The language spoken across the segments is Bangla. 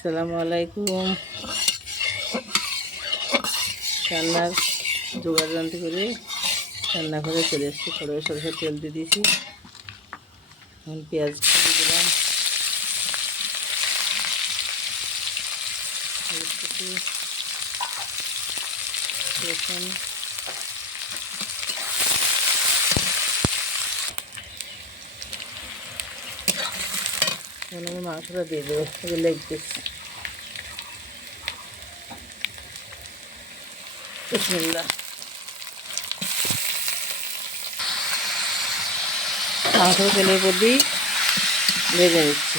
আসসালামু আলাইকুম। রান্নার জোগাড় জানতে করে রান্নাঘরে চলে এসেছি। কড়াইয়ে সরষের তেল দিয়ে দিয়েছি। এখন পেঁয়াজ দিয়ে দিলাম, রসুন, আমি মাংসটা দিয়ে দেবো। Leg piece. বিসমিল্লাহ। মাংস তেলের উপর দিয়ে ভেজে নিচ্ছি।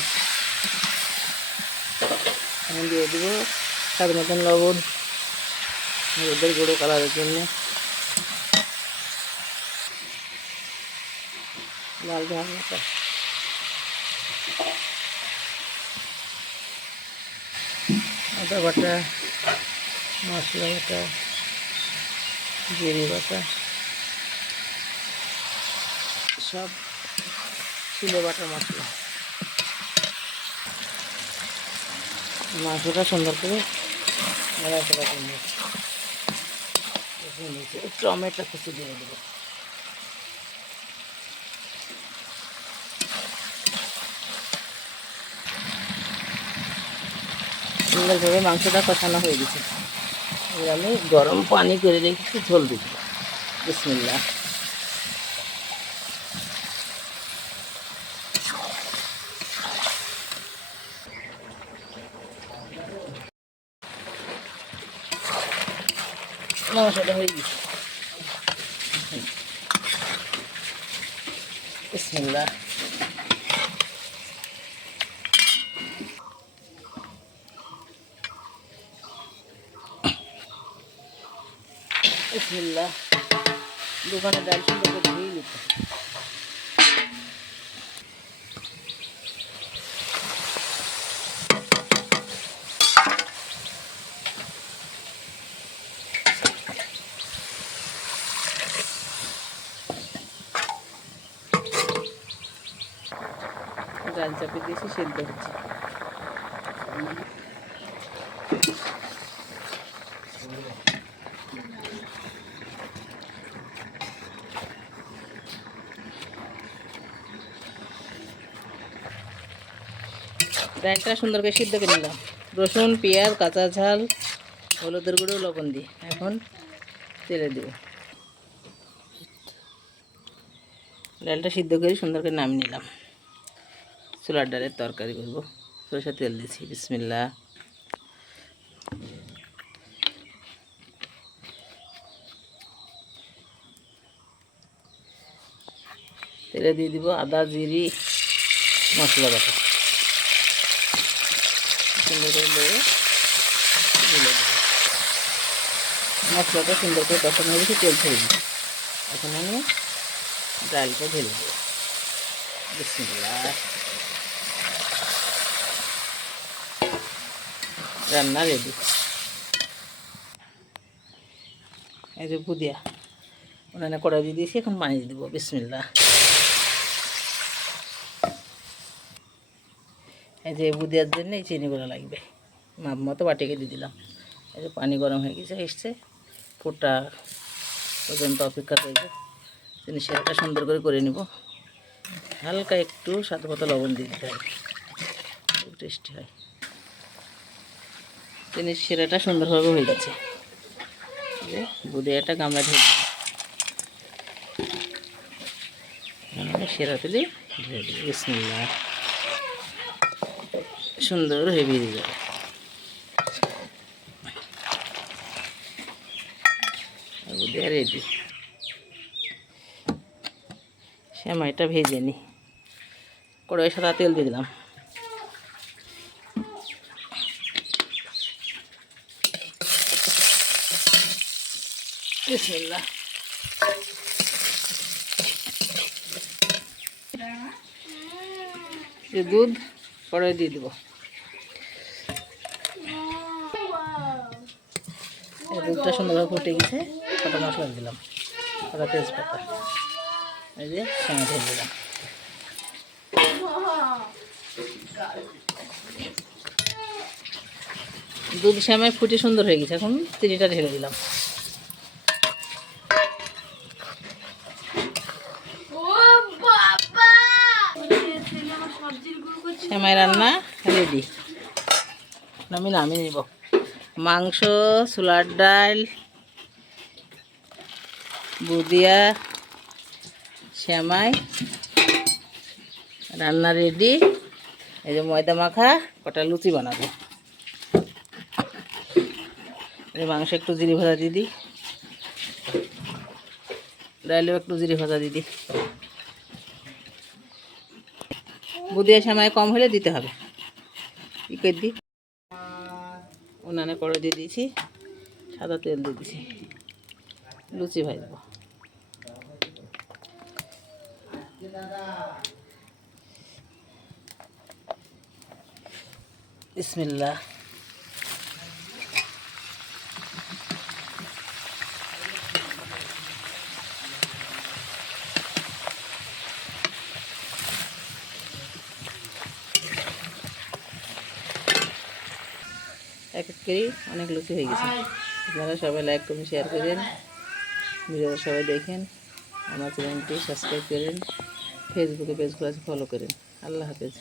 এখন দিয়ে দেবো স্বাদ মতন লবণ, হলুদের গুঁড়ো কালারের জন্য, লাল ঝাল মতো, আদা বাটা, মশলা বাটা, জিরে বাটা, সব শিলে বাটা মশলা। মাংসটা সুন্দর করে নাড়াচাড়া করে নিচ্ছি। টমেটো কুচি দিয়ে দেবো। সুন্দরভাবে মাংসটা কষানো হয়ে গেছে। এবার আমি গরম পানি করে রেখেছি, ঝোল দিব। বিসমিল্লাহ। মাংসটা হয়ে গেছে। বিসমিল্লাহ। বিসমিল্লাহ। দোকানে ডাল সুন্দর করে ধুয়ে নিতে। ডাল চাপে দিয়েছি, সেদ্ধ হচ্ছে। ডালটা সুন্দর করে সিদ্ধ করে নিলাম। রসুন, পেঁয়াজ, কাঁচা ঝাল, হলুদের গুঁড়ো, লবণ দিয়ে এখন তেলে দেব। ডালটা সিদ্ধ করে সুন্দর করে নামিয়ে নিলাম। ছোলার ডালের তরকারি করব। সরষের তেল দিয়েছি। বিসমিল্লাহ। তেলে দিয়ে দিব আদা, জিরি, মশলা বাটা। সুন্দর করে লেগে দিলে মশলাটা সুন্দর করে কষানো হয়ে গেছে, তেল ছেড়ে দিই। এখন আমি ডালটা ঢেলে দেবো। বিসমিল্লাহ। রান্না রেডি। এই যে বুদিয়া ওনানে কড়াই দিয়ে দিয়েছি, এখন পানি দিয়ে দেবো। বিসমিল্লাহ। এই যে বুদিয়ার জন্য এই চিনিগুলো লাগবে, মাপ মতো বাটিকে দিয়ে দিলাম। এই যে পানি গরম হয়ে গেছে, এসছে, ফোটা পর্যন্ত অপেক্ষা করবো। চিনি সেরাটা সুন্দর করে নিব। হালকা একটু স্বাদ মতো লবণ দিয়ে দিতে হবে, খুব টেস্টি হয়। চিনির সেরাটা সুন্দরভাবে হয়ে গেছে। বুদিয়াটা গামলা ঢেলে দিই। সেরা তুলি ঢেলে দিই। বিসমিল্লাহ। সুন্দর হয়ে বেরিয়ে যাবে। বুদিয়া রেডি। সেমাইটা ভেজে নিই। কড়াইয়ে সাদা তেল দিয়ে দিলাম। বিসমিল্লাহ। দুধ কড়াই দিয়ে দেবো। দুধটা সুন্দরভাবে ফুটে গেছে, কটা মশলা দিলাম, কটা তেজপাতা, এই যে সেমাই ঢেলে দিলাম। দুধ শ্যামাই ফুটে সুন্দর হয়ে গেছে, এখন চিনিটা ঢেলে দিলাম। শ্যামাই রান্না রেডি, আমি নামিয়ে নিব। মাংস, ছোলার ডাল, বুদিয়া, শ্যামাই রান্না রেডি। এই যে ময়দা মাখা, কটা লুচি বানাবো। এই মাংস একটু জিরে ভাজা দিয়ে দিই, ডালেও একটু জিরে ভাজা দিয়ে দিই। বুদিয়া শ্যামাই কম হলে দিতে হবে। কী করে দিই, উনানে কড়াই দিয়ে দিয়েছি, সাদা তেল দিয়ে দিয়েছি, লুচি ভাজবো। বিসমিল্লাহ। এক এক করে অনেক লুচি হয়ে গেছে। আপনারা সবাই লাইক করুন, শেয়ার করেন, ভিডিওটা সবাই দেখেন, আমার চ্যানেলটি সাবস্ক্রাইব করেন, ফেসবুকে পেজগুলো আছে ফলো করেন। আল্লাহ হাফেজ।